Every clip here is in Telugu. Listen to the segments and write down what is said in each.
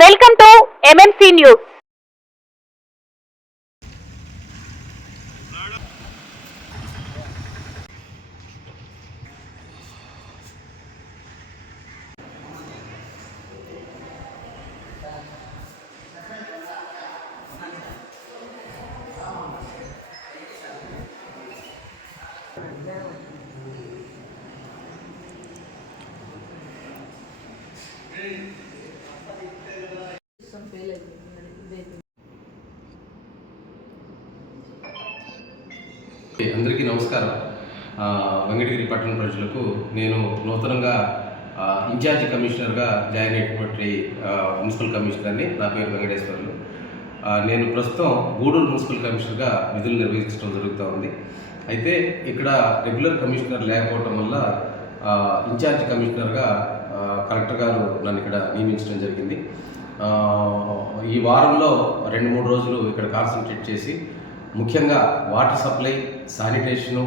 Welcome to MMC news. అందరికీ నమస్కారం. వెంకటగిరి పట్టణ ప్రజలకు నేను నూతనంగా ఇన్ఛార్జి కమిషనర్గా జాయిన్ అయినటువంటి మున్సిపల్ కమిషనర్ని. నా పేరు వెంకటేశ్వర్లు. నేను ప్రస్తుతం గూడూరు మున్సిపల్ కమిషనర్గా విధులు నిర్వహించడం జరుగుతూ ఉంది. అయితే ఇక్కడ రెగ్యులర్ కమిషనర్ లేకపోవటం వల్ల ఇన్ఛార్జి కమిషనర్గా కలెక్టర్ గారు నన్ను ఇక్కడ నియమించడం జరిగింది. ఈ వారంలో 2-3 రోజులు ఇక్కడ కాన్సన్ట్రేట్ చేసి ముఖ్యంగా water supply, sanitation,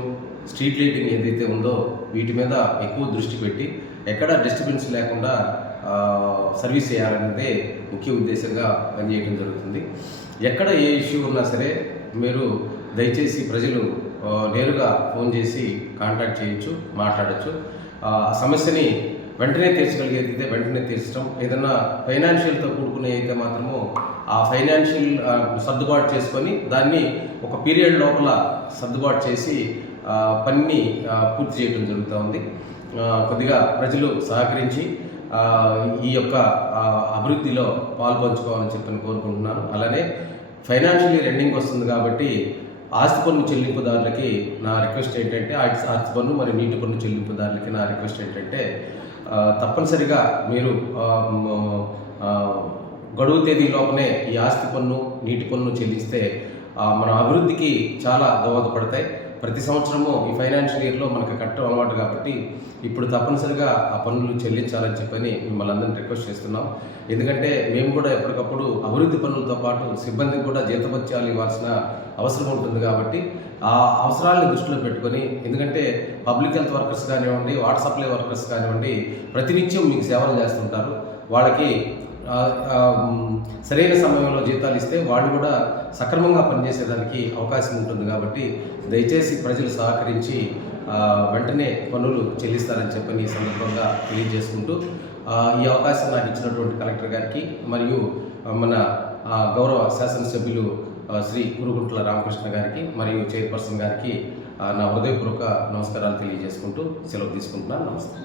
street lighting ఏదైతే ఉందో వీటి మీద ఎక్కువ దృష్టి పెట్టి ఎక్కడ డిస్టర్బెన్స్ లేకుండా సర్వీస్ చేయాలనేదే ముఖ్య ఉద్దేశంగా పనిచేయడం జరుగుతుంది. ఎక్కడ ఏ ఇష్యూ ఉన్నా సరే మీరు దయచేసి ప్రజలు నేరుగా ఫోన్ చేసి కాంటాక్ట్ చేయొచ్చు, మాట్లాడచ్చు. సమస్యని వెంటనే తీర్చగలిగేది వెంటనే తీర్చడం, ఏదన్నా ఫైనాన్షియల్తో కూడుకునే అయితే మాత్రము ఆ ఫైనాన్షియల్ సర్దుబాటు చేసుకొని దాన్ని ఒక పీరియడ్ లోపల సర్దుబాటు చేసి పనిని పూర్తి చేయడం జరుగుతూ ఉంది. కొద్దిగా ప్రజలు సహకరించి ఈ యొక్క అభివృద్ధిలో పాల్పంచుకోవాలని చెప్పని కోరుకుంటున్నాను. అలానే ఫైనాన్షియలీ రన్నింగ్ వస్తుంది కాబట్టి ఆస్తి పన్ను చెల్లింపుదారులకి నా రిక్వెస్ట్ ఏంటంటే, ఆస్తి పన్ను మరియు నీటి పన్ను చెల్లింపుదారులకి నా రిక్వెస్ట్ ఏంటంటే, తప్పనిసరిగా మీరు గడువు తేదీ లోపలే ఈ ఆస్తి పన్ను, నీటి పన్ను చెల్లిస్తే మన అభివృద్ధికి చాలా దోహదపడతాయి. ప్రతి సంవత్సరము ఈ ఫైనాన్షియల్ ఇయర్లో మనకు కట్టడం అలవాటు కాబట్టి ఇప్పుడు తప్పనిసరిగా ఆ పన్నులు చెల్లించాలని చెప్పని మిమ్మల్ని అందరినీ రిక్వెస్ట్ చేస్తున్నాం. ఎందుకంటే మేము కూడా ఎప్పటికప్పుడు అభివృద్ధి పనులతో పాటు సిబ్బందికి కూడా జీతభత్యాలు ఇవ్వాల్సిన అవసరం ఉంటుంది కాబట్టి ఆ అవసరాలను దృష్టిలో పెట్టుకొని, ఎందుకంటే పబ్లిక్ హెల్త్ వర్కర్స్ కానివ్వండి, వాటర్ సప్లై వర్కర్స్ కానివ్వండి, ప్రతినిత్యం మీకు సేవలు చేస్తుంటారు. వాళ్ళకి సరైన సమయంలో జీతాలు ఇస్తే వాళ్ళు కూడా సక్రమంగా పనిచేసేదానికి అవకాశం ఉంటుంది. కాబట్టి దయచేసి ప్రజలు సహకరించి వెంటనే పన్నులు చెల్లిస్తారని చెప్పని ఈ సందర్భంగా తెలియజేసుకుంటూ, ఈ అవకాశం నాకు ఇచ్చినటువంటి కలెక్టర్ గారికి మరియు మన గౌరవ శాసనసభ్యులు శ్రీ కురుగుంట్ల రామకృష్ణ గారికి మరియు చైర్పర్సన్ గారికి నా హృదయపూర్వక నమస్కారాలు తెలియజేసుకుంటూ సెలవు తీసుకుంటున్నాను. నమస్తే.